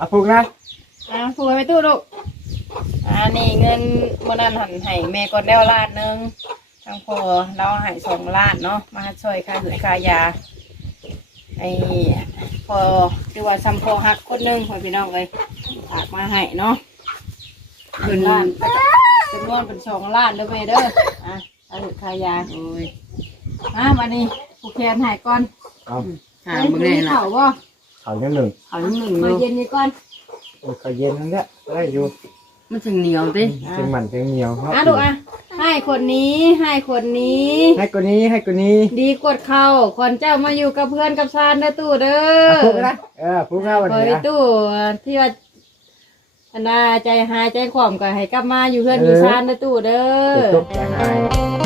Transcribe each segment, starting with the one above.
เอาผูกนะอะพูดไปตู้ลูกอ่านี่เงินมื่อนั้นหันให้แม่กดแล้วลาดหนึงทางพ่อเราให้สองล้านเนาะมาช่วยค่าหือค่ายาไอ้พอคือว่าซัมพอหักคนหนึงพ่อพี่น้องเลยฝากมาให้เนาะเป็นล้านจำนวนเป็นสองล้านเด้อแม่เด้ออะค่าหือค่ายาโอ้ยอะมานี่ผู้แคนให้ก่อนเอาหาเบิ่งได้ล่ะเขาบ่ เขายังหนึ่งเขาหนึ่งมาเย็นนี่ก่อนโอ้ยเขาเย็นนั่นแหละได้อยู่มันถึงเหนียวดิเชียงหมันเชียงเหนียวเนาะอะดูอะให้คนนี้ให้คนนี้ ให้กว่านี้ให้กว่านี้ ดีกดเข้าคนเจ้ามาอยู่กับเพื่อนกับชานเด้อตู้เด้อเอาผูกนะเออผูกนะวันเปินี้ดนะตู้ที่ว่าอันน่าใจหายใจขวอมก็ให้กลับมาอยู่เพื่อนอยู่ชานเด้อตู้เด้เดี๋ยวอ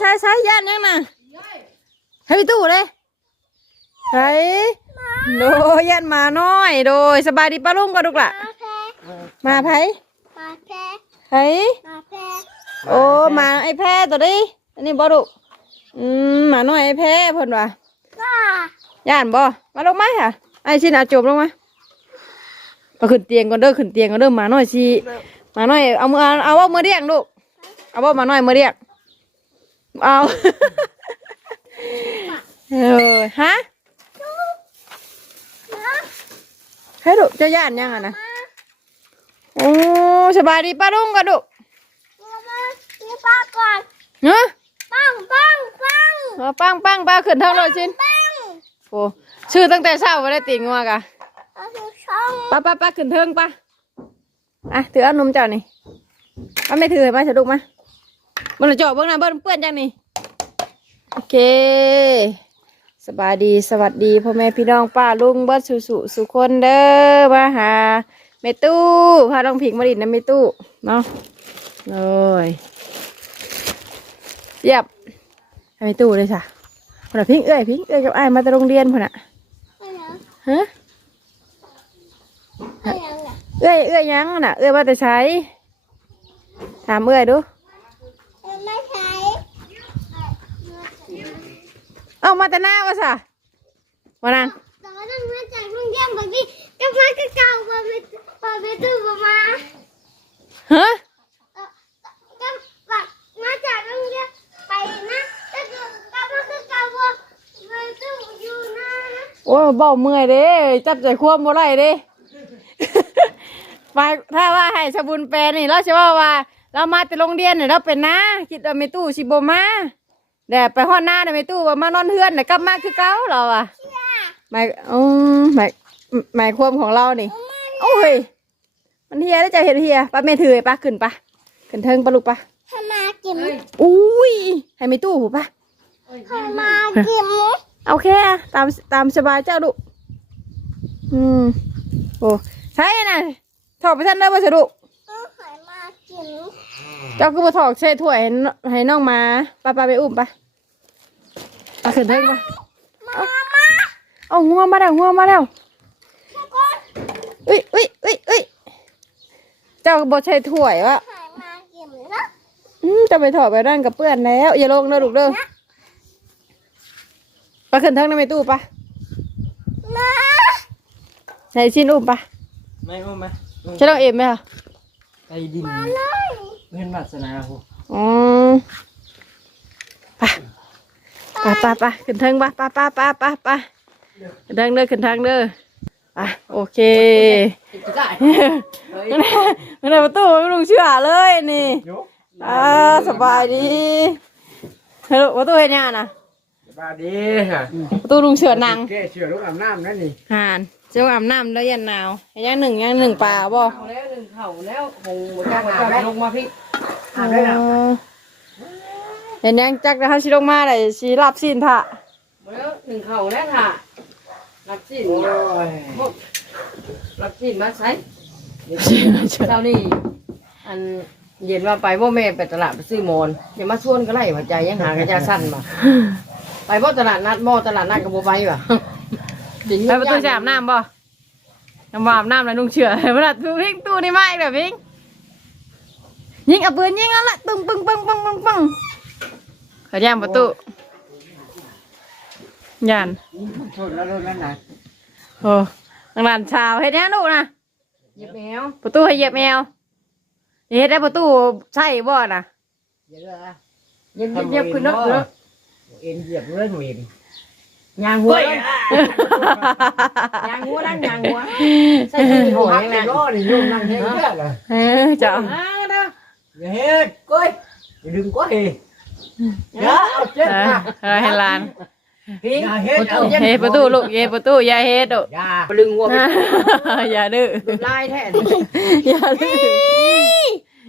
ใช่ใช่ย่านยังน่ะให้พี่ตู้เลยใช่โดยย่านมาน้อย โดยสบายดีป้าลุงก็ลูกละมาแพ้มาไผมาแพ้ไผมาแพ้โอ้มาไอ้แพ้ตัวนี้อันนี้บ่ดุอืมมาน้อยไอ้แพ้เพิ่นว่าย่านบ่มาลงมค่ะ ไอ้ชินเอาจบลงมามาขึ้นเตียงก่อนเด้อขึ้นเตียงก่อนเด้อมาน้อยสิมาน้อยเอามือเอาเอาว่ามือเรียกลูกเอาว่ามาน้อยมือเรียก เอาเออฮะให้ดุเจ้าย่านยังอะนะโอ้สบายดีป้าลุงกันดุมามานี่ป้าก่อนเนาะปังปังปังเอาปังปังป้าขึ้นเท่าเลยชินปังโอ้ชื่อตั้งแต่เช้าไม่ได้ตีงัวกะเอาทุกช่องป้าป้าป้าขึ้นเทิงป้าอะถือเอานมเจ้านี่ป้าไม่ถือให้ป้าสะดุกมา บนหลังจอบเบื้องหน้าเบื้องเปื้อนจังนี่โอเค สบายดีสวัสดีพ่อแม่พี่น้องป้าลุงเบิร์ดสุสุสุคนเด้อมาหาเมตู้พาน้องผิงมาดินนะเมตู้เนาะเลยเยียบให้เมตู้เลยจ้ะพนน่ะพิงเอ้ยพิงเอ้ยกับไอ้ายมาแต่โรงเรียนพนน่ะไม่ยังฮะไม่ยังอะเอ้ยเอ้ยยังน่ะเอ้ยว่าแต่ใช้ถามเอ้ยดู ไม่ใช่ เอามาแต่หน้าวะสะวันนั้นแต่ว่าต้องมาจากโรงเรียนบางทีก็มาก็เก่ามาไปมาไปตู้มาฮะก็แบบมาจากโรงเรียนไปนะก็ก็ก็มาก็เก่าว่าไปตู้อยู่นะโอ้ยเบาเมื่อยเด้จับใจควบบ่ได้เด้มาถ้าว่าให้สบุญแปลนี่เราจะว่าว่า เรามาแต่โรงเรียนเนี่ยเราเป็นน้าคิดว่าไม่ตู้ชิบมา เดี๋ยวไปฮอดหน้าเดี๋ยวไม่ตู้ว่ามานอนเฮือนเดี๋ยวกลับมาคือเก่าเราอะหมายอืมหมายหมายความของเรานี่โอ้ยมันเฮียได้วจะเห็นเฮียป้าเมถือป้าขึ้นปะขึ้นเทิงปะลูกปะทำมากินอุ้ยให้ไม่ตู้หูปะทำมากินเอาแค่อะตามตามสบายเจ้าลูกอืมโอ้ใช่น่ะถอดไปท่านได้ป่ะสะดุก็หายมากินเจ้าก็มาถอดใส่ถ้วยให้นให้น้องมาป้าป้าไปอุ้มปะปาขึ้นเทิงปะมามาเอางัวมาแล้วงัวมาแล้วอุ้ยอุ้ยอุ้ยอุ้ยเจ้าก็บอกใส่ถ้วยวะหายมากินนะอืมจะไปถอดไปนั่นกับเปื้อนแล้ว อย่าลงนะลูกเด้อไปขึ้นเทิงในไม่ตู้ปะมาไหนชิ้นอุ้มปะไม่อุ้มไหมใช่ต้องเอ็มไหมคะไอ้ดินเลยเพื่อนบัตรสนาโหอ๋อไปไปไปไปขึ้นเทิงปะไปไปไปไปไปขึ้นเทิงเด้อขึ้นเทิงเด้อไปโอเคมันในประตูไม่ลงเชื่อเลยนี่ยุกอ่าสบายดีฮัลโหลประตูเห็นยังอะนะสบายดีฮะประตูลุงเชือนังแก้เชื่อลูกอาบน้ำนั่นนี่ห่านเจ้าอาบน้ำแล้วยันหนาวให้ย่างหนึ่งย่างหนึ่งปลาบ่เอาแล้วหนึ่งเข่าแล้วโหกล้าอาบลงมาพี่อาบได้แล้ว เออเห็นยังจักนะคะชิลงมาเลยชีรับสินท่ะมาแล้วหนึ่งเข่าแล้วค่ะรับจีนโอ้ยรับจีนมาใช้เช้านี่อันเย็นว่าไปว่าแม่ไปตลาดไปซื้อโมนอย่ามาชวนก็ไล่หัวใจยังหากระยาสั้นมาไปบ่ตลาดนัดบ่ตลาดนัดกับบ่ไปว่ะไปประตูจะอาบน้ำบ่น้ำว่าอาบน้ำแล้วนุ่งเชือเวลาตู้พิงตู้นี่มาอีกแบบพิงยิงเอาปืนยิงเอันละตึงปึ้งปึ้งปึ้งปึ้งปึ้ง ขย่างประตูย่านชนแล้วรถนั่นน่ะโอ้ทางด้านชาวเฮ็ดแน่ลูกนะเหยียบแมวประตูให้เหยียบแมวอย่า เฮ็ดได้ประตูใช่บ่น่ะเดี๋ยวลานเนาะเอ็นเอาเฮ็ดเยอะเลยเออเจ้าอ่าเด้ออย่าเฮ็ดเอออนเออให้หลานพี่อย่าเฮ็ดเอาเฮ็ดประตูลูกเฮประตูอย่าเฮ็ดลูกอย่าลึงหัวไปอย่าดื้อลายแท้อย่าดื้อ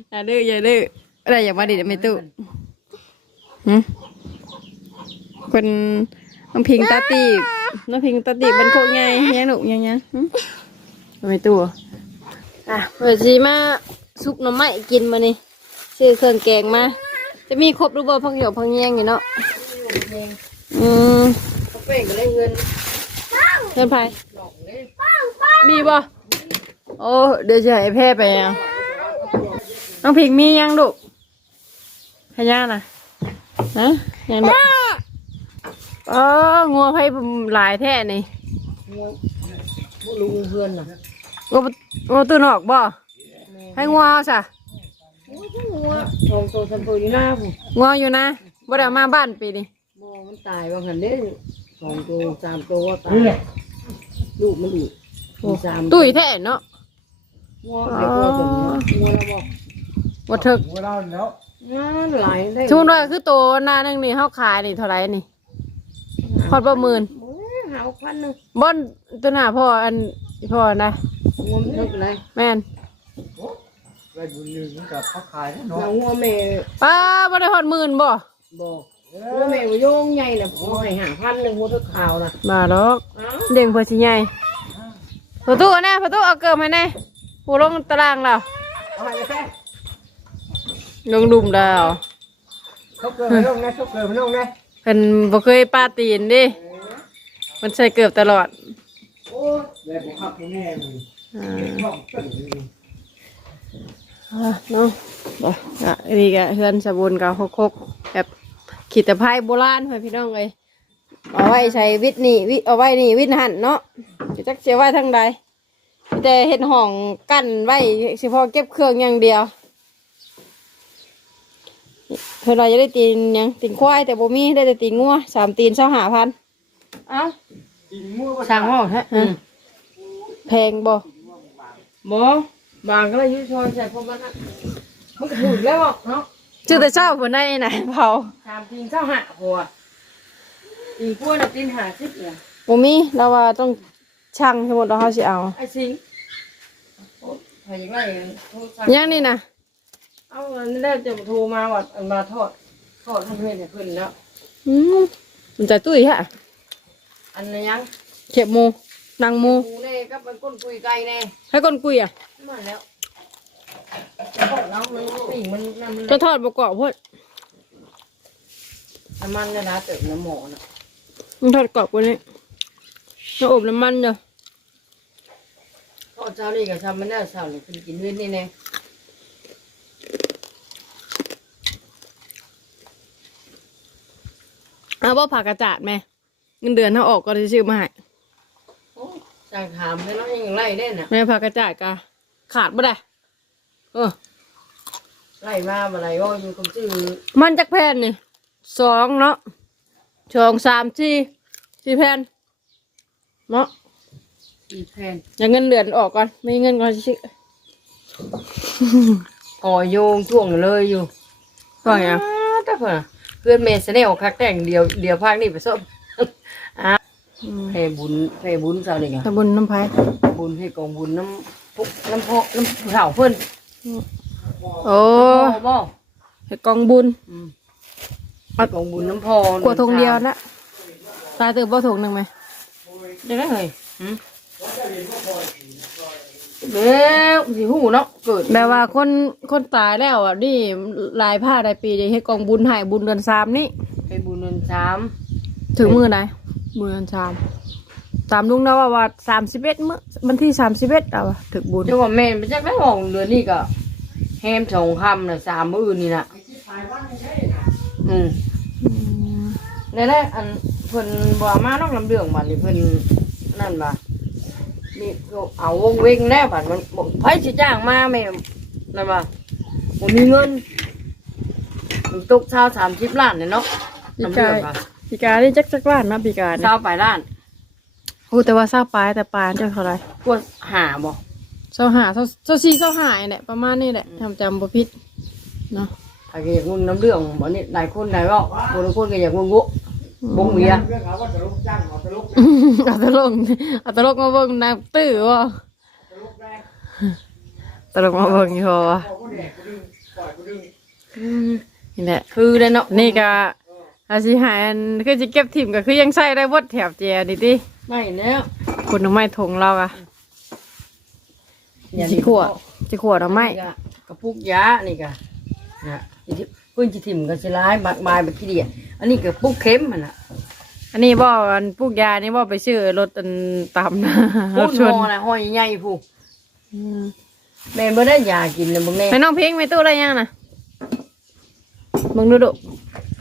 อย่าดื้ออย่าดื้ออะไรอย่ามาดิไม่ตู้หืมเป็นน้องพิงตาตีบน้องพิงตาตีบมันโคกไงยังหนุกยังยังหืมไม่ตู้อะเปิดซีมาซุปหน่อไม้กินมานี่ซื้อเครื่องแกงมา จะมีครบรูปบ่พักเหี่ยวพักแยงอยู่เนาะอืมเขาเป้งก็ได้เงินเพื่อนไผดอกเลยมีบ่โอ้เดี๋ยวจะให้แพ้ไปอะน้องพิงมียังลูกพญาน่ะนะยังลูกเอองัวไผหลายแท้นี่บ่ลุงเพื่อนน่ะงัวงัวตัวนอกบ่ให้งัวเอาซะ โอ้ยหัวทองโตสันโตอยู่หน้าผมงัวอยู่นะบ่ได้เอามาบ้านปีนี้บ่มันตายว่าหันเด้สองตัวสามตัวก็ตายนี่ลูกมันอีกมีสามตุ้ยแท้เนาะงัวเด็กงัวตัวนี้งัวแล้วบอกบ่ถึกหัวเราแล้วงานหลายได้ทุนว่าคือโตหน้านึงนี่เฮาขายนี่เท่าไหร่นี่พอดบ่หมื่นโอ้ยหาพันหนึงบ่นตัวหน้าพ่ออันพ่อนะงัวมันนึกเลยแม่น ไปบุญลืมกับเขาขายนะเราเนาะงัวแม่ป้าบ่ได้ฮอดหมื่นบ่บอกงัวแม่ว่าโยงใหญ่น่ะผมให้หาพันหนึงงัวตัวขาวน่ะมาดอกอ้าวเด้งเพื่อสิใหญ่ประตูแน่ประตูเอาเกิบมาแน่ผู้ลงตารางแล้วเอาให้แค่ลงดุมแล้วเขาเกิดมาลงนะเขาเกิดมาลงนะเพิ่นบ่เคยปาตีนเดิมันใส่เกือบตลอดโอ้ยเลยผมขับแน่มึงอ่าห้องตึ้งอะ เนาะบ่อะนี่ก็เฮือนสะบุนกับคกๆแบบขีดตะไคร้โบราณเพื่อนพี่น้องเอ้ยเอาไว้ใช้วิทย์นี่วิเอาไว้นี่วิทย์หันเนาะจะจักเสียไว้ทางใดมีแต่เฮ็ดห้องกั้นไว้เฉพาะเก็บเครื่องอย่างเดียวเพื่อนเราจะได้ตีนหยังตีนควายแต่บ่มีได้แต่ตีนงัวสามตีนเช้าหาพันเอ้ากินมั่วสั่งว่าแท้อืมแพงบ่บ่ บางก็เลยอยืดชอนใส่พวกมันน่ะมันก็ถูกแล้วเนาะชื่อแต่เช้าผนได้ไหนเผาสามตีนเจ้าหาหัวตีนกล้วยน่ะตีนหาสิบเนี่ยบ่มีเราว่าต้องช่างสมมติเราเขาสิเอาไอ้สิงโอ้ยใครยังไงโทรสั่งยังนี่นะเอาอันนี้ได้จะโทรมาว่าอันมาทอดทอดให้เพื่อนให้เพื่อนแล้วอืมมันจะตุ้ยฮะอันนี้ยังเข็บหมู นางหมูหมูเน่กับมันก้นปุยไก่เน่ให้คนกุยอะมาแล้วจะทอดแล้วมันปิ่งมันนั่นมันจะทอดบกกรอบพดน้ำมันเนี่ยนะเติมน้ำหมอนะมันทอดกรอบกว่านี้เราอบน้ำมันเด้อทอดเช้านี่กับเช้ามันได้เช้านี่คือกินเว้นนี่แน่เอาบ่ผักกระจาดไหมเงินเดือนถ้าออกก็จะซื้อมาให้โอ้สั่งถามให้น้องยังไล่ได้น่ะแม่ผักกระจาดกะขาดบ่ได้เออไล่มาอะไรก็อยู่กับชื่อมันจักแผ่นนี่สองเนาะสองสามสี่สี่แผ่นเนาะอีแพนอย่างเงินเดือนออกก่อนไม่มีเงินก่อนชิก่อโยงช่วงเลยอยู่ก่อนอะถ้าเพื่อนเพื่อนเมสเนลคักแต่งเดียวเดียวภาคนี่ไปส้มอะ เพบุญเพบุญเจ้านี่ไงตะบุญน้ำพายบุญให้กองบุญน้ำพุกน้ำพอกน้ำเผาเพื่อนโอ้พ่อบ่ให้กองบุญอืมให้กองบุญน้ำพอกลัวทงเดียวนะตายตื่นบ่ทงหนึ่งไหมได้ไหมหืมเดี๋ยวสิหูเนาะเกิดแบบว่าคนคนตายแล้วอะนี่หลายผ้าหลายปีเดี๋ยวให้กองบุญให้บุญเดือนสามนี่ไปบุญเงินสามถึงมือไหน บุญเดือนสามสามลุงนะว่าว่าสามสิบเอ็ดมื้อวันที่สามสิบเอ็ดเอาวะถึงบุญจังหวะแม่นไปจักได้ห้องเดือนนี้ก็แฮมสองคำน่ะสามมื้อนี่น่ะอืมในแรกอันเพิ่นบ่มานอกลำเดืองบัดนี้เพิ่นนั่นบ่านี่เอาวงเวงแล้วบัดมันบ่ไผสิจ้างมาแม่นั่นบ่าบ่มีเงินมันตกชาว30ล้านเนี่ยเนาะปีลำเดืกาองยบ่ะ ปีกายนี่จักจักล้านนะปีกายนี่ชาวปลายล้านโอ้แต่ว่าทราบปลายแต่ปลายจะเท่าไหรกว่าหาบ่เศร้าหาเศร้าเศร้าสี่เศร้าหายเนี่ยประมาณนี้แหละจำจำบ่ผิดเนาะไอ้ก็อยากงุนน้ำเรื่องบ่นี่หลายคนหลายก็บ่ทุกคนก็อยากงุนกุบงเมียเรื่องเอาว่าจะลุกจ้างเอาจะลุกเอาตลกเอาตลกมาเบิ่งน้ำตื้อวะจะลุกแรงตลกมาเบิ่งอยู่วะพอกูแดกกูดึงปล่อยกูดึงนี่แหละคือเลยเนาะนี่ก็ อาสิหายอันคือจะเก็บถิ่มก็คือยังใส่ได้บดแถบเจียดิติไม่แล้วคุณน้ำไม้ทงเราอะจิขวดจิขวดน้ำไม้นี่ก็กระปุกยานี่ก็นะอีที่เพิ่นสิถิ่มก็สิร้ายบักบายบักขี้เดียอันนี้ก็ปุกเข็มมันน่ะอันนี้บ่อันปลูกยานี่บ่ไปซื้อรถอันตามนะรพูถดชนหอนะห้อยใหญ่ผู้แม่บ่ได้ยากินนะบ่แน่ไม่น้องเพลงไม่ตู้อะไรยังนะเบิ่งดูดุ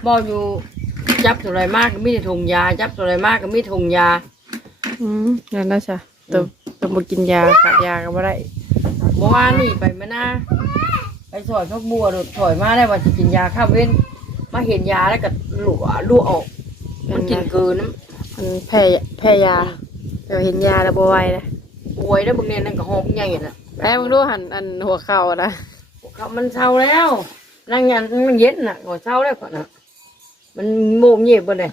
บ่อยู่ จับตัวไรมากก็มีแต่ถุงยา จับตัวไรมากก็มีถุงยา อืมนั่นนะจ้ะแตัวตัวบ่กินยาขาดยาก็บ่ได้เมื่อวานนี่ไปมาหน้าไปสอยพวกบัวโดดถอยมาได้ว่าจะกินยาข้ามเว้น มาเห็นยาแล้วก็หลัวรั่วออก มันกินเกินน้ำมันแพ้แพ้ยาเดี๋ยวเห็นยาแล้วบ่ไหวนะป่วยแล้วบางเนี่ยนั่นก็หอบใหญ่น่ะแม่มึงดูหันอันหัวเข่านะเขามันเศร้าแล้ว นั่งงานมันเย็นน่ะก็เศร้าแล้วก่อนน่ะ มันโมมเงียบบ่ได้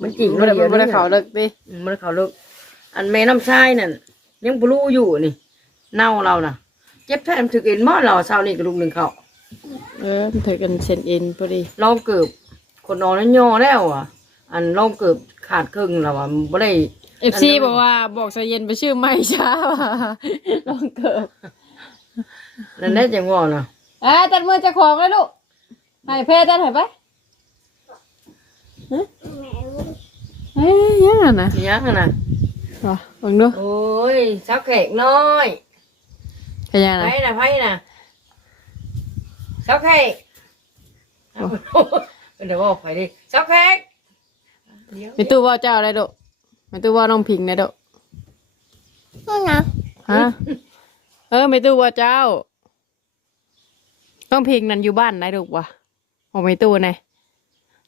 มันจริงบ่ได้ดียวบ่ได้นี่เข่าเลิกดิอืมมันเขาเลิกอันแม่น้ำชายนั่นยังปลูอยู่นี่ เน่าเราน่ะ เจ็บแทนถึกเอ็นหมอเราเศร้านี่กระดูกหนึ่งเขาเออมันถือกันเส้นเอ็นพอดีลองเกือบคนนอนนั้นย่อแล้วอะ อันลองเกือบขาดครึ่งแล้วอะมันบ่ได้ FC บอกว่าบอกใส่เย็นไปชื่อไม่ช้าว่ะลองเกิดนั่นได้จังว่าน่ะเอ้ยตัดมือเจะของเลยลูกให้เพศตัดให้ไป ฮะเอ้ยยังไงนะมีหยังอะน่ะรอเบิ่งดูโอ้ยสักแขกน้อยพยาไผนะน่ะไผน่ะสักแขกเอาเดี๋ยวว่าไปดิสักแขกเดี๋ยวมีตู้ว่าเจ้าอะไรดุมีตู้ว่าน้องพิงนะดุนู่นนะฮะเออมีตู้ว่าเจ้าน้องพิงนั่นอยู่บ้านไหนดุวะของมีตู้ไหน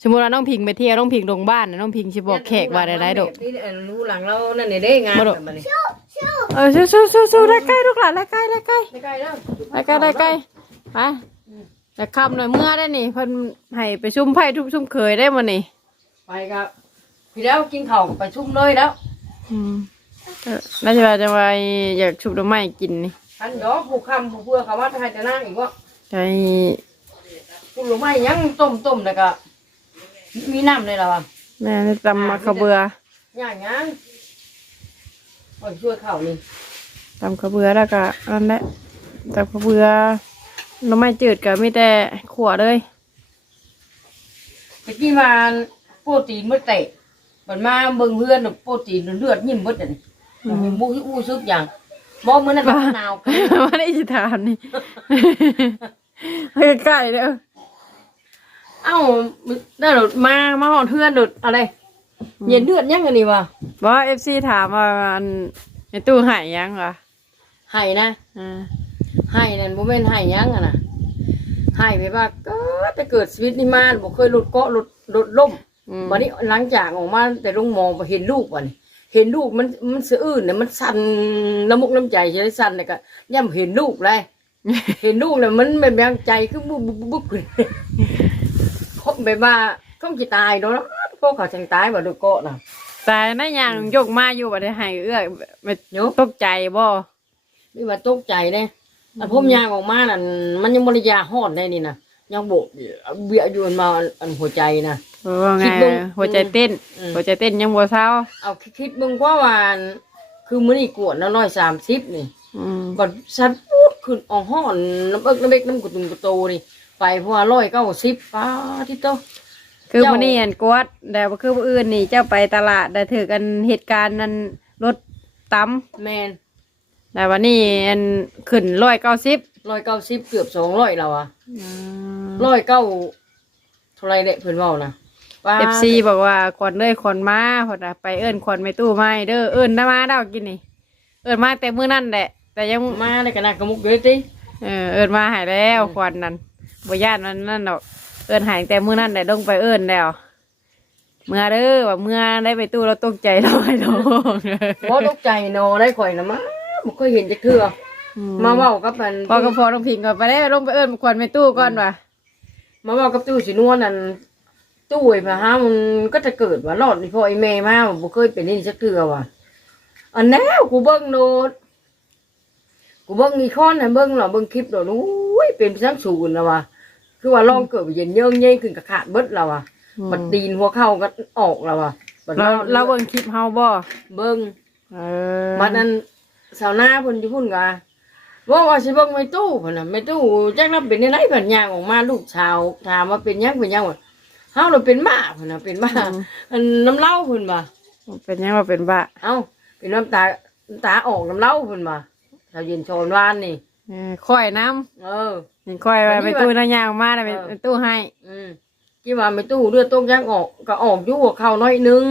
สมมติว่าน้องพิงไปเที่ยวน้องพิงลงบ้านนะน้องพิงชิบอกแขกว่าได้ไรดุที่เอ่อรู้หลังเรานั่นนี่ได้งานบ่ดอกแบบนี้เออสู้สู้สู้สู้ได้ใกล้ลูกหลานได้ใกล้ได้ใกล้ไม่ใกล้แล้วได้ใกล้ได้ใกล้ไปแต่คำหน่อยเมื่อได้นี่เพิ่นให้ไปชุ่มไผ่ทุบชุ่มเคยได้มานี่ไปครับพี่แล้วกินข้าวไปชุ่มเลยแล้วอืมเออน่าจะว่าจะว่าอยากชุบดอกไม้กินนี่ทันเดี๋ยวผูกคำผูกเพื่อเขาว่าจะให้จะนั่งอีกว่าใช่ผูกหรือไม่ยังต้มต้มแล้วก็ มีน้ำเลยเหรอวะแม่ได้ตำมะขะเบืออย่างงั้นโอ้ยช่วยเขานี่ตำขะเบือแล้วก็อันนั้นแหละตำขะเบือหน้ำไม้จืดก็มีแต่ขวเลยตะกี้มาโปรตีนมันเตะมันมาเบิ่งเพื่อนน่ะโปรตีนเลือดยิ่มเบิดอะนี่มันบูอู้ซึกอย่างมองมันนั่นก็หนาวมาได้จิถามนี่ใกล้ๆเด้อ เอ้าได้หรอมามาหอดเพื่อนหรออะไรเย็นเลือดยังกันนี่วะบอกว่าเอฟซีถามว่ามันในตู้หายยังวะไห้นะอ่าไห้นั่นบ่แม่นไห้ยังอะนะไห้ไปว่าก็แต่เกิดชีวิตนี่มาบ่เคยหลุดเกาะหลุดหลุดล่มอืมวันนี้หลังจากออกมาแต่ลงมองไปเห็นลูกวันนี้เห็นลูกมันมันสะอื้นเนี่ยมันสั่นน้ำมุกน้ำใจใช่ไหมสั่นเนี่ยก็ย่ำเห็นลูกเลยเห็นลูกเนี่ยมันเป็นแบบใจคือบุบบุบบุบเลยคบ แบบว่าก็จะตายเนาะพวกเขาจังตายบ่ดูเกาะน่ะแต่นั่นยังยกมาอยู่บัดนี้หายเอื้อยไม่เนาะตกใจบ่นี่ว่าตกใจเนี่ยอันผมยางออกมานั่นมันยังบริยาฮอดได้นี่นะยังโบกเบียอยู่มันมาอันหัวใจนะว่าไงคิดเบิ่งหัวใจเต้นอืมหัวใจเต้นยังบ่เศร้าเอาคิดเบิ่งว่าว่าอันคือมื้อนี้กวดแล้วร้อยสามสิบนี่อืมบัดสัตว์พูดขึ้นออกห้อนน้ำเอิกน้ำเบ็กน้ำกุตุงกุโตนี่ ไปเพราะว่าร้อยเก้าสิบป้าที่โตคือเจ้ามื้อนี้อันกวดแต่ว่าคือผู้อื่นนี่เจ้าไปตลาดได้ถือกันเหตุการณ์นั้นรถตำแมนแต่วันนี้อันขึ้นร้อยเก้าสิบร้อยเก้าสิบเกือบสองร้อยแล้วอะร้อยเก้าเท่าไรเด็เพิ่นเว้านะป้าเอฟซีบอกว่าขวัญเลยขวัญมาพอดะไปเอิ้นขวัญไม่ตู้ไม่เด้อเอิ้นได้มาได้กินนี่ เอิ้นมาแต่มื้อนั่นแหละ แต่ยังมาเลยกันนะกระมุกเด้อติเออเอิ้นมาใหายแล้วขวัญนั่น บ่ญาติมันนั่นดอก เอิ้นใหายแต่มื้อนั่นแหละลงไปเอิ้นแล้ว เมื่อเด้อว่าเมื่อได้ไปตู้เราตกใจเราให้น้องบ่ตกใจโนได้ข่อยนะมาบ่เคยเห็นจักเทื่ออมาเว้ากับมันพอก็พอต้องพิงก่อนไปได้ลงไปเอิ้นขวัญไม่ตู้ก่อนว่ะมาเว้ากับตู้สินวลนั่นตู้ไอ้พะฮะมันก็จะเกิดว่ารอดนี่พอไอ้แม่มาบ่เคยเป็นนี่จักเทื่อว่ะอันแน่กูเบิ่งโนดกูเบิ่งอีคอนน่ะเบิ่งเหรอเบิ่งคลิปโดนอุ้ยเป็นไปทั้งศูนย์แล้วว่ะ คือว่าลองเกิดไปเย็นเยิ่งเย่งขึ้นกระขาดเบิดแล้วว่ะบัดตีนหัวเข้าก็ออกแล้วว่ะบัดเราเราเบิ่งคลิปเฮาบ่เบิ่งเออมันนั้นสาวหน้าเพิ่นอยู่พุ่นกะว่าว่าสิเบิ่งไม่ตู้เพิ่นน่ะไม่ตู้จักนับเป็นได้ไรเพิ่นย่างออกมาลูกชาวถามว่าเป็นหยังเป็นหยังวะเฮาเราเป็นบ้าเพิ่นน่ะเป็นบ้าอันน้ำเหล้าเพิ่นบ่าเป็นยังว่าเป็นบ้าเอ้าเป็นน้ำตาน้ำตาออกน้ำเหล้าเพิ่นบ่าถ้าเย็นโชนวานนี่ เออค่อยน้ำเออเห็นค่อยว่าวันนี้ไปตู้ว่าน้ายางมาได้ไปเออ ไปตู้ให้ อืมที่ว่าไม่ตู้เลือดตกยังออกก็ออกอยู่หัวเข่าน้อยนึง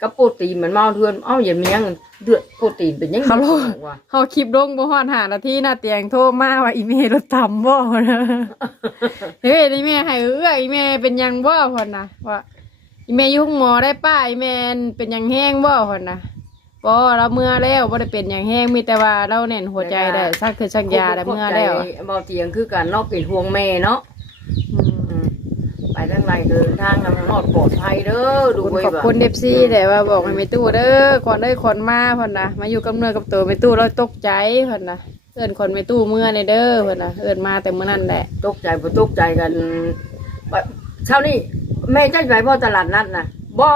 กับโปรตีนมันเมาเทือนเอ้าอย่ามีหยังเลือดโปรตีนเป็นหยังเขาโลออกว่ะเฮาคลิปลงบ่ฮอดหานาทีหน้าเตียงโทรมาว่าอีเมลรถต่ำบ่นะเฮ้ยอีเมลให้เอื้ออีเมลเป็นหยังบ่พ่นนะว่าอีเมลอยู่ห้องหมอได้ป้าอีเมลเป็นหยังแห้งบ่พ่นนะ บ่เราเมื่อแล้วบ่ได้เป็นหยังแห้งมีแต่ว่าเราเน้นหัวใจได้ซักคือซักยาได้เมื่อแล้ว เบาเตียงคือกันเนาะเป็นห่วงแม่เนาะอืมอืมไปทางไหนเดินทางนำรอดปลอดภัยเด้อดูไว้ขอบว่าคุณเดฟซี่แต่ว่าบอกให้ไม่ตู้เด้อก่อนได้คนมาเพิ่นนะมาอยู่กับเนื้อกับตัวไม่ตู้เราตกใจเพิ่นนะเอิ้นคนไม่ตู้เมื่อในเด้อเพิ่นนะเอิ้นมาแต่เมื่อนั้นแหละตกใจบ่ตกใจกันว่าเช้านี้แม่จักไปบ่ตลาดนัดน่ะบ่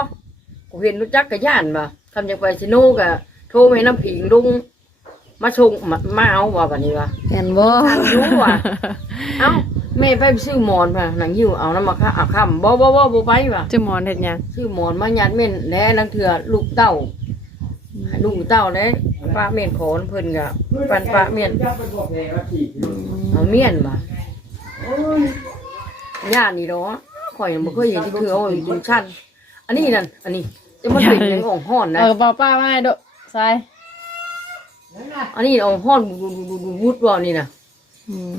กูเห็นรู้จักกับย่านบ่ ทำจังไปสิโนก็โทรไปน้ำผิงลุงมาชงมามาเอาว่าบัดนี้ว่าเห็นบ่ทันรู้ว่ะเอ้าแม่ไปซื้อหมอนป่ะหนังหิวเอาน้ำมาค่าเอาค่ำบ่บ่บ่บ่ไปว่ะจะหมอนเฮ็ดหยังซื้อหมอนมายัดเม่นแหน่นังเถื่อลูกเต้าลูกเต้าแหน่ป้าเม่นขอนเพิ่นก็ปันป้าเม่นจับไปบอกแม่ว่าขี่อยู่เอาเมียนบ่ย่านี่ดอกข่อยยังบ่เคยเห็นที่คือเอาอยู่ชั้นอันนี้นั่นอันนี้ จะมันเป็นยังอ่องห้อนนะเออบอกป้ามาให้ดูใส่อันนี้อ่องห้อนบุดบุดบุดบุดบ่นี่น่ะอืม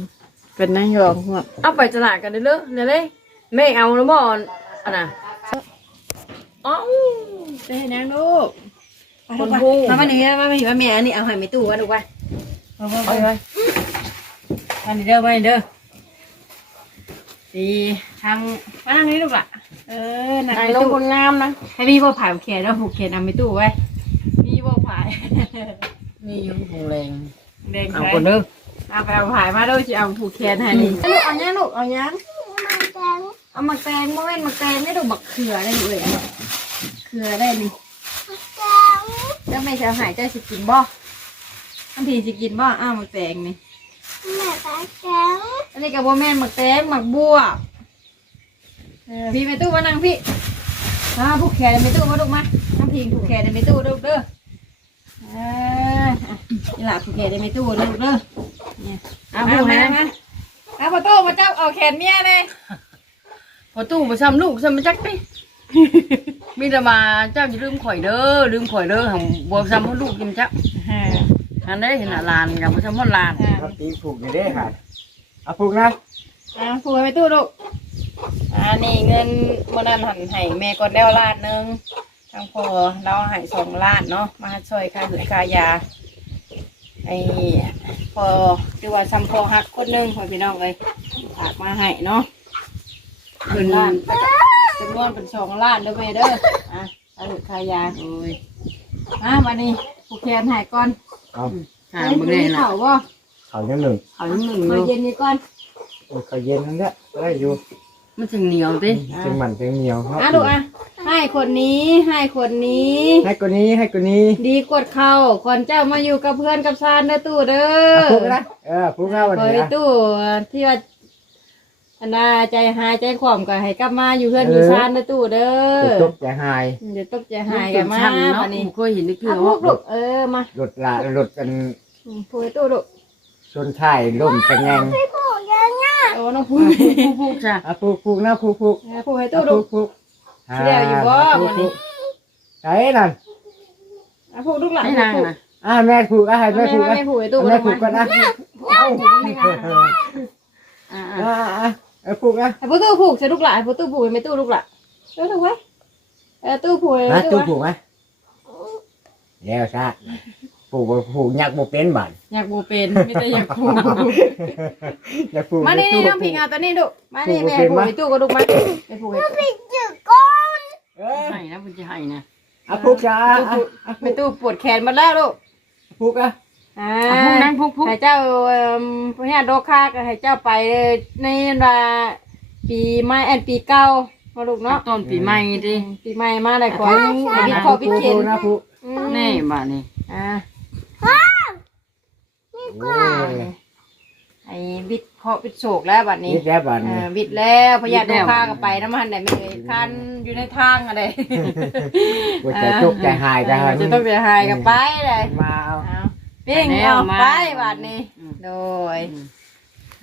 เป็นนั่งยองหัวเอาไปตลาดกันเด้อเด้อเด้อเลยแม่เอาแล้วบ่อันน่ะเอ้าจะเห็นยังลูกคนพูดมามานี่มามานี่มาแม่อันนี้เอาให้ไม่ตู้ว่าดูไปไปไปอันนี้เด้อมานี่เด้อดีทางมาทางนี้ลูกล่ะ เออนั่งนายไม่น้องตู้คนงามนะให้พี่บ่ผ่ายผูกแขนแล้วผูกแขนเอาไม่ตู้ไว้พี่บ่ผ่ายนี่อยู่ของแรงแดงเอาใส่คนเด้อเอาไปเอาผ่ายมาด้วยจะเอาผูกแขนให้นี่ลูกเอายังลูกเอายังมันแตงเอามาแตงมาเว้นมาแตงได้ดูบักเขือได้ดูเลยเขือได้นี่แตงเจ้าแม่จะเอาหายเจ้าสิกินบ่อันทีสิกินบ่อ้าวมาแตงนี่แม่ตาแตงอันนี้กับบ่แม่นหมักแตงหมักบัวเออ พี่ไปตู้มานั่งพี่อ่าผูกแขนในตู้มาลูกมาน้ำพิงผูกแขนในตู้เด้อลูกเด้อเอออะนี่ล่ะผูกแขนในตู้เด้อลูกเด้อเนี่ยเอาเอาพูดมานะมาเอาประตูมาจับเอาแขนเมียเลยพอตู้มาซ้ำลูกซ้ำมาจักดิมีแต่มาเจ้าอย่าลืมข่อยเด้อลืมข่อยเด้อของบัวซ้ำพ่อลูกกินจักอ่าอันได้เห็นหน้าลานกับพ่อซ้ำพ่อลานอ่าครับตีผูกอยู่ได้ค่ะเอาผูกนะอ่าผูกให้ไปตู้ลูก อ่านี่เงินมื่อนั้นหันให้แม่ก่อนแล้วล้านหนึงทางพ่อเราให้สองล้านเนาะมาช่วยค่าหือค่ายาไอ้พอคือว่าซัมพอหักคนหนึงพ่อพี่น้องเลยฝากมาให้เนาะเพิ่นล้านเป็นนวนเป็นสองล้านเด้อแม่เด้ออะค่าหือค่ายาโอ้ยอะวันนี้ผูกแขนให้ก่อนเอาหามึงได้นะเขาว่าเขายังหนึ่งเขาหนึ่งมาอยู่เย็นนี้ก่อนโอ้ยเขาเย็นนั่นแหละได้อยู่ มันถึงเหนียวติเชียงหมันเชียงเหนียวเนาะอะดูอะ ให้คนนี้ให้คนนี้ ให้กว่านี้ให้กว่านี้ดีกดเข้าคนเจ้ามาอยู่กับเพื่อนกับชานเด้อตู้เด้เอาอผูกนะเออผูกหน้าวันคอนี้ยนะตู้ที่ว่าอันน่าใจหายใจขวอมก็ให้กลับมาอยู่เพื่อนอยู่ชานเด้อตู้เด้จะอตกจะหายเดี๋ยวตกใจหายกักันนมาชันเนาะวันนี้เคยเห็นนี่คือเอาลูว่ากลูกเออมาหลุดละหลุดกันอืมพูดให้ตู้ลูกชนท้ายล่มตะแงงพี่ผูกยังอะ โอ้น้องพูดพูดจ้ะเอาผูกผูกนะผูกผูกเออพูดให้เอาตู้ลูผูกกผูกสิได้อยู่บ่มื้อนี้ไหนนั่นอะผูกลูกหลานให้นางนะอ่าแม่ผูกอะให้แม่แม่ผูกแม่อะผูกไอ้ตู้แม่ผูกกันนะอ่าอ่าอ่าเอาผูกอะให้พ่อตู้ผูกใส่ลูกหลานให้พ่อตู้ผูกให้แม่ตู้ลูกหลานเออถูกไว้เออตู้ผูกให้มาแม่ตู้ตู้ผูกไหมแล้วซะ ผูกบ่ผูกยักบ่เป็นบัดอยากผูกเป็นไม่ได้อยากผูกอยากผูกมานี่ตู้น้องพิงเอาตัวนี้ดูมานี่ผูแม่กเป็นผูกไหมให้ตู้ก็ลูกมาไปผูกให้ตู้ปิดจืดก้อนเออให้นะเพิ่นจะให้นะเอาผูกจ้าอะอะแม่ตู้ปวดแขนหมาแล้วลูกผูกอะอ่าเอาพุกนั่งพุกพุกให้เจ้าเอิ่มพญาโดคาก็ให้เจ้าไปในว่าปีใหม่แอนปีเก่ามาลูกเนาะต้นปีใหม่ดิปีใหม่มาได้ขอให้วิทย์ขอวิทย์เข็นผูกนะผูกอืมนี่บาดนี้อ่า โอ้ยไอ้วิทย์เคาะวิทย์โศกแล้วบัดนี้ นี่แซ่บบัดอ่านี้วิทย์แล้วพญาโดคาก็ไปน้ำมันไหนไม่เลยคันอยู่ในทางอะไรว่าจะจุกจะหายกันเออจะต้องเสียหายกับไปเลยมาเอาเอาปิ้งเอาไปบัดนี้ โดย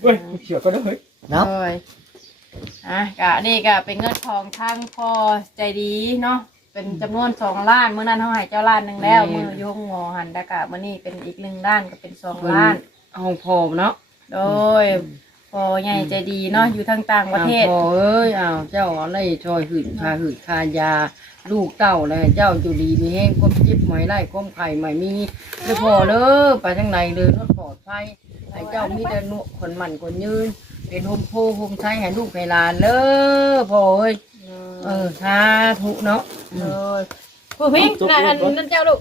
เฮ้ยเฉียวก็ได้เฮ้ยเนาะโดยอะกะนี่ก็เป็นเงินทองทางพ่อใจดีเนาะ เป็นจำนวนสองล้านเมื่อนั้นเขาให้เจ้าล้านหนึ่งแล้วมือยงงอหันดากะมื่อนี้เป็นอีกหนึ่งล้านก็เป็นสองล้าน ห้องพ่อเนาะโดยพ่อใหญ่ใจดีเนาะอยู่ทางต่างประเทศพ่อเอ้ยอ้าวเจ้าอะไรช่วยหืดคาหืดคายา ลูกเต้าแล้วให้เจ้าอยู่ดีมีแห้งก้มจิบหมอยไล่ก้มไข่ไม่มีเด้อพ่อเด้อไปทางไหนเลยรถปลอดภัยให้เจ้ามีแต่หนุคนหมันคนยืน เป็นโฮมโพโฮมใช้ให้ลูกให้หลานเด้อพ่อเอ้ย เออสาธุเนาะโดยผู้พิงนั่นอันนั่นเจ้าลูก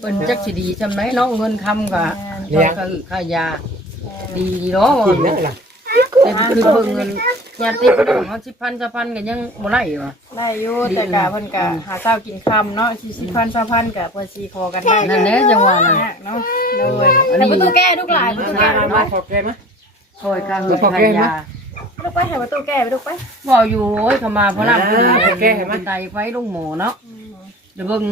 เป็นจักสิดีจำไหนเนาะเงินคำกะจอยกะหือคายาดีเนาะกินได้ล่ะเป็นคือเบิ่งเงินยาติดของเขาสิบพันสะพันกันยังบ่ไล่วะได้อยู่แต่กะเพิ่นกะหาเช้ากินค่ำเนาะสี่สิบพันสามพันกะเพิ่นสีคอกันได้นั่นแหละจังหวะนั้นเนาะโดยแต่ประตูแก้ทุกหลายประตูแก้มาไปมาขอแกมาคอยกะหือคายา ลูกไปให้ประตูแก้ไปลูกไปบ่อยู่โอ้ยเขามาเพราะน้ำเพิ่นเป็นไตไฟลงหมอเนาะเดี๋ยวเบิ่ง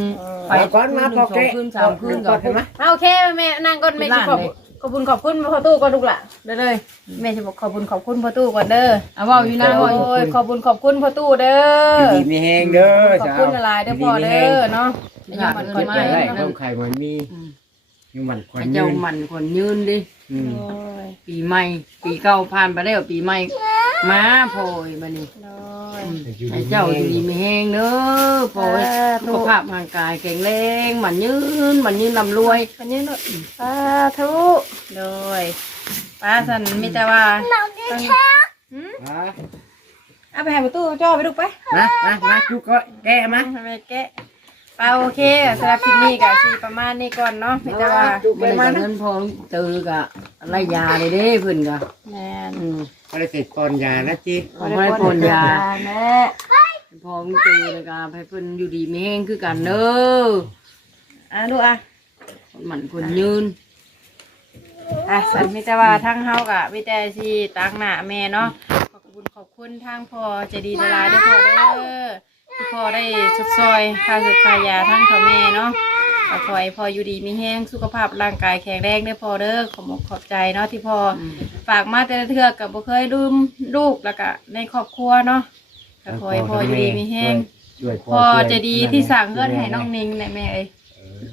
ไฟไปก่อนมาพอแกคืนสามคืนก่กัอบนเห็นไหมเอาโอเคแม่นั่งก่อนแม่สิขอบขอบคุณขอบคุณพ่อตู้ก่อนลูกหล่ะเด้อเลยแม่สิบอกขอบคุณขอบคุณพ่อตู้ก่อนเด้อเอาเว้าอยู่นะโอ้เว้าอยู่ยขอบคุณขอบคุณพ่อตู้เด้อดีมีแหงเด้อขอบคุณหลายๆเด้อพ่อเด้อเนาะอยากมันเงิคนนมามาได้ให้ต้มไข่มันมีอยู่มันคนให้ยืเจ้านมันคนยืนดิ อืมโอ้ยปีใหม่ ปีเก่าผ่านไปแล้วปีใหม่มาโพยบัดนี้โอ้ยให้เจ้าอยู่ดีมีแห้งเด้อโพยสาธุ สุขภาพร่างกายแข็งแรงมันยืนมันยืนลำรวย อันนี้เนาะสาธุโดยป้าสันมีแต่ว่าหนังดิแค่หืมมาเอาไปให้ประตูจ่อไปลูกไปมามามาจุกก็แกมา ทำไมแกะ ปลาโอเคสำหรับคลิปนี้ก็สีประมาณนี้ก่อนเนาะมีแต่ว่าบ่ได้เงินพอเจอกะไรยาเลยเด้เพิ่นกะแม่นอืมอะไรเสร็จก่อนยานะจีบ่ได้พ่นยาแม่พอมึงเจอเลยกะให้เพิ่นอยู่ดีมีแห้งคือกันเด้ออะลูกอะคนหมันคนยืนอะสันมีแต่ว่าทั้งเฮากะมีแต่สิตั้งหน้าแม่เนาะขอบคุณขอบคุณทางพ่อใจะดีละลายด้วยพ่อเด้อ ที่พ่อได้สุดซอยค่าสุดค่ายาทั้งพ่อแม่เนาะขอให้พ่ออยู่ดีมีแห้งสุขภาพร่างกายแข็งแรงเด้อพ่อเด้อขอบอกขอบใจเนาะที่พ่ออืมฝากมาแต่ละเทือกกับบ่เคยลืมลูกแล้วก็ในครอบครัวเนาะก็ขอให้พ่ออยู่ดีมีแห้งช่วยพ่อใจะดีที่สั่งเงินให้น้องนิงเนี่ยแม่เอ้ย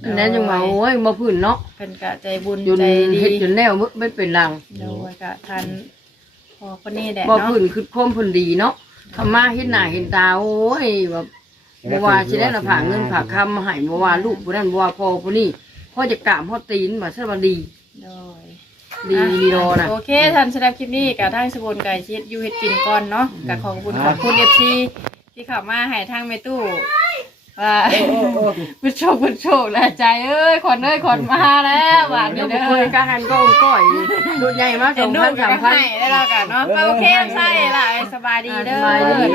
อันนั้นจังว่าโอ้ยบ่พื้นเนาะเป็นกะใจบุญจนใจดีเฮ็ดจนแล้วไม่เป็นรังโดยกะทันพ่อคนนี้แหละบ่เนาะพื้นคือความพื้นดีเนาะ ทำมาเห็นหน้าเห็นตาโอ้ยแบบบ่ว่าสิได้ละผากเงินผากคำมาให้บ่ว่าลูกผู้นั้นบ่ว่าพ่อผู้นี้พ่อจะกรามพ่อตีนว่าซะว่าดี โดยดีดีรอน่ะโอเคทันสำหรับคลิปนี้กับทางสบุนไก่ชิดยูเฮ็ดกินก่อนเนาะกับขอบคุณขอบคุณ FC ที่เข้ามาให้ทางแม่ตู้ ว่าพุทโชคพุทโชคแหละใจเอ้ยขอนเอ้ยขอนมาแล้วหวานเดี๋เด้ยวอบ่เคยกะหันก็องก้อยดูใหญ่มากเห็นดู2,000กัน3,000ให้ได้แล้วกันเนาะโอเคใช่ล่ะสบายดีเด้สบายดีอ